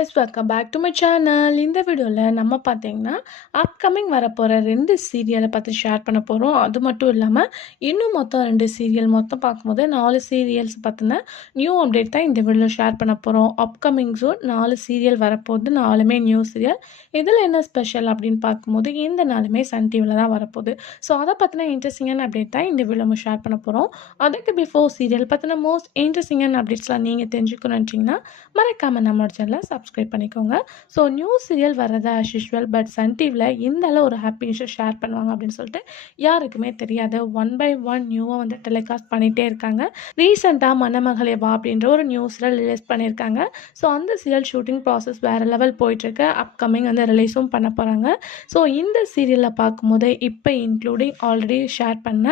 Guys welcome back to my channel இந்த வீடியோவில் நம்ம பார்த்தீங்கன்னா அப்கமிங் வரப்போகிற ரெண்டு சீரியலை பற்றி ஷேர் பண்ண போகிறோம் அது மட்டும் இல்லாமல் இன்னும் மொத்தம் ரெண்டு சீரியல் மொத்தம் பார்க்கும்போது நாலு சீரியல்ஸ் பார்த்தினா நியூ அப்டேட் தான் இந்த வீடியோவில் ஷேர் பண்ண போகிறோம் அப்கமிங் ஜூன் நாலு சீரியல் வரப்போகுது. நாலுமே நியூ சீரியல் இதில் என்ன ஸ்பெஷல் அப்படின்னு பார்க்கும்போது இந்த நாளுமே சன் டிவியில் தான் வரப்போகுது. ஸோ அதை பற்றின இன்ட்ரெஸ்டிங்கான அப்டேட் தான் இந்த வீடியோ நம்ம ஷேர் பண்ண போகிறோம் அதுக்கு பிஃபோர் சீரியல் பற்றின மோஸ்ட் இன்ட்ரெஸ்டிங்கான அப்டேட்ஸ்லாம் நீங்கள் தெரிஞ்சுக்கணுன்றீங்கன்னா மறக்காமல் நம்மளோட சேனலை சப்ஸ்கிரைப் பண்ணிக்கோங்க. ஸோ நியூ சீரியல் வர்றது ஆஸ் யூஷுவல் பட் சன் டிவியில் இந்தளவு ஒரு ஹாப்பி நியூஸை ஷேர் பண்ணுவாங்க அப்படின்னு சொல்லிட்டு யாருக்குமே தெரியாது. ஒன் பை ஒன் நியூவாக வந்து டெலிகாஸ்ட் பண்ணிகிட்டே இருக்காங்க. ரீசெண்டாக மணமகளே வா அப்படின்ற ஒரு நியூஸில் ரிலீஸ் பண்ணியிருக்காங்க ஸோ அந்த சீரியல் ஷூட்டிங் ப்ராசஸ் வேறு லெவல் போயிட்டுருக்கு. அப்கமிங் வந்து ரிலீஸும் பண்ண போகிறாங்க ஸோ இந்த சீரியலில் பார்க்கும்போது இப்போ இன்க்ளூடிங் ஆல்ரெடி ஷேர் பண்ண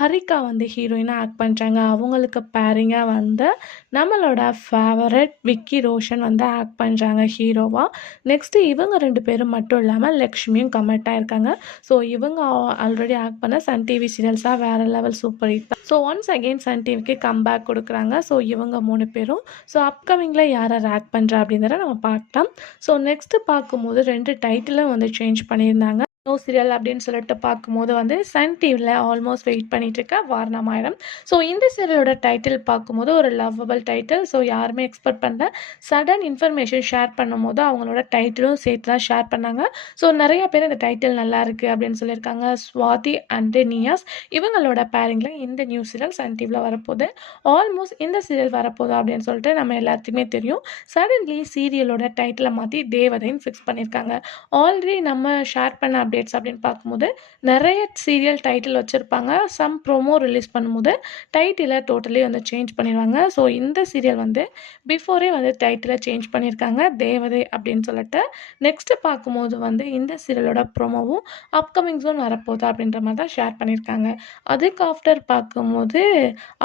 ஹரிகா வந்து ஹீரோயினாக ஆக்ட் பண்ணுறாங்க அவங்களுக்கு பேரிங்காக வந்து நம்மளோட ஃபேவரட் விக்கி ரோஷன் வந்து ஆக்ட் பண்ணுறாங்க ஹீரோவாக நெக்ஸ்ட்டு இவங்க ரெண்டு பேரும் மட்டும் இல்லாமல் லக்ஷ்மியும் கமெண்ட் இருக்காங்க ஸோ இவங்க ஆல்ரெடி ஆக்ட் பண்ண சன் டிவி சீரியல்ஸாக வேறு level super hit so once again Sun டிவிக்கு கம்பேக் கொடுக்குறாங்க. ஸோ இவங்க மூணு பேரும். ஸோ அப்கமிங்கில் யார் யார் ஆக்ட் பண்ணுறா அப்படிங்கிறத நம்ம பார்க்கலாம். ஸோ நெக்ஸ்ட்டு பார்க்கும்போது ரெண்டு டைட்டிலும் வந்து சேஞ்ச் பண்ணியிருந்தாங்க. நோ சீரியல் அப்படின்னு சொல்லிட்டு பார்க்கும்போது வந்து சன் டிவியில் ஆல்மோஸ்ட் வெயிட் பண்ணிட்டு இருக்க வாரணமாயிரம். ஸோ இந்த சீரியலோட டைட்டில் பார்க்கும்போது ஒரு லவ்வபிள் டைட்டில் ஸோ யாருமே எக்ஸ்பெக்ட் பண்ணல. சடன் இன்ஃபர்மேஷன் ஷேர் பண்ணும்போது அவங்களோட டைட்டிலும் சேர்த்து தான் ஷேர் பண்ணாங்க. ஸோ நிறைய பேர் இந்த டைட்டில் நல்லா இருக்குது அப்படின்னு சொல்லியிருக்காங்க. ஸ்வாதி அண்ட் நியாஸ் இவங்களோட பேரிங்கில் இந்த நியூ சீரியல் சன் டிவியில் வரப்போகுது. ஆல்மோஸ்ட் இந்த சீரியல் வரப்போகுது அப்படின்னு சொல்லிட்டு நம்ம எல்லாத்துக்குமே தெரியும். சடன்லி சீரியலோட டைட்டிலை மாற்றி தேவதைன்னு ஃபிக்ஸ் பண்ணியிருக்காங்க. ஆல்ரெடி நம்ம ஷேர் பண்ண அப்டேட்ஸ் அப்படின்னு பார்க்கும்போது நிறைய சீரியல் டைட்டில் வச்சுருப்பாங்க. சம் ப்ரோமோ ரிலீஸ் பண்ணும்போது டைட்டிலை டோட்டலி வந்து சேஞ்ச் பண்ணிடுவாங்க. ஸோ இந்த சீரியல் வந்து பிஃபோரே வந்து டைட்டிலை சேஞ்ச் பண்ணியிருக்காங்க தேவதை அப்படின்னு சொல்லிட்டு. நெக்ஸ்ட்டு பார்க்கும்போது வந்து இந்த சீரியலோட ப்ரோமோவும் அப்கமிங் ஜோன் வரப்போகுது அப்படின்ற மாதிரி தான் ஷேர் பண்ணியிருக்காங்க. அதுக்கு ஆஃப்டர் பார்க்கும்போது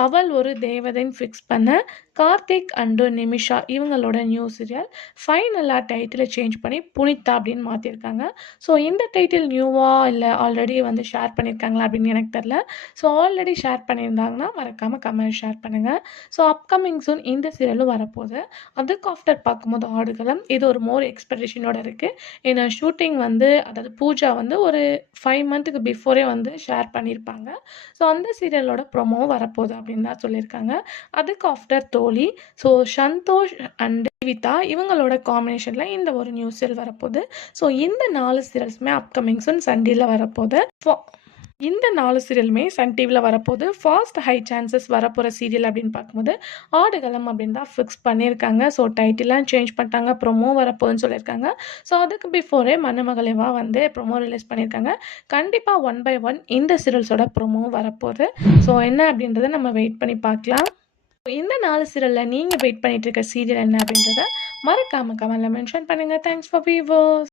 அவள் ஒரு தேவதைன்னு ஃபிக்ஸ் பண்ண கார்த்திக் அண்டு நிமிஷா இவங்களோட நியூ சீரியல் ஃபைனலாக டைட்டிலை சேஞ்ச் பண்ணி புனிதா அப்படின்னு மாற்றிருக்காங்க ஸோ இந்த டைட்டில் நியூவா இல்லை ஆல்ரெடி வந்து ஷேர் பண்ணியிருக்காங்களா அப்படின்னு எனக்கு தெரில ஸோ ஆல்ரெடி ஷேர் பண்ணியிருந்தாங்கன்னா மறக்காமல் கமெண்ட் ஷேர் பண்ணுங்கள் ஸோ அப்கமிங் சூன் இந்த சீரியலும் வரப்போகுது. அதுக்கு ஆஃப்டர் பார்க்கும்போது ஆடுகளம் இது ஒரு மோர் எக்ஸ்பெக்டேஷனோட இருக்குது ஏன்னா ஷூட்டிங் வந்து அதாவது பூஜா வந்து ஒரு ஃபைவ் மந்த்துக்கு பிஃபோரே வந்து ஷேர் பண்ணியிருப்பாங்க. ஸோ அந்த சீரியலோட ப்ரொமோவும் வரப்போகுது அப்படின்னு தான் சொல்லியிருக்காங்க. அதுக்கு ஆஃப்டர் தோ தோழி. ஸோ சந்தோஷ் அண்ட் ஜீவிதா இவங்களோட காம்பினேஷனில் இந்த ஒரு நியூ சீரியல் வரப்போகுது. ஸோ இந்த நாலு சீரியல்ஸுமே அப்கமிங் சூன் சண்டேல வரப்போகுது. இந்த நாலு சீரியலுமே சன் டிவியில் வரப்போகுது. ஃபாஸ்ட் ஹை சான்சஸ் வரப்போகிற சீரியல் அப்படின்னு பார்க்கும்போது ஆடுகளம் அப்படின்னு தான் ஃபிக்ஸ் பண்ணியிருக்காங்க. ஸோ டைட்டிலாம் சேஞ்ச் பண்ணிட்டாங்க. ப்ரொமோ வரப்போகுதுன்னு சொல்லியிருக்காங்க. ஸோ அதுக்கு பிஃபோரே மணமகளேவா வந்து ப்ரொமோ ரிலீஸ் பண்ணியிருக்காங்க. கண்டிப்பாக ஒன் பை ஒன் இந்த சீரியல்ஸோட ப்ரொமோ வரப்போகுது. ஸோ என்ன அப்படின்றத நம்ம வெயிட் பண்ணி பார்க்கலாம். இந்த நாலு சீரியலில் நீங்கள் வெயிட் பண்ணிட்டு இருக்க சீரியல் என்ன அப்படின்றத மறக்காம கமெண்ட்ல மென்ஷன் பண்ணுங்கள் தேங்க்ஸ் ஃபார் வீவர்ஸ்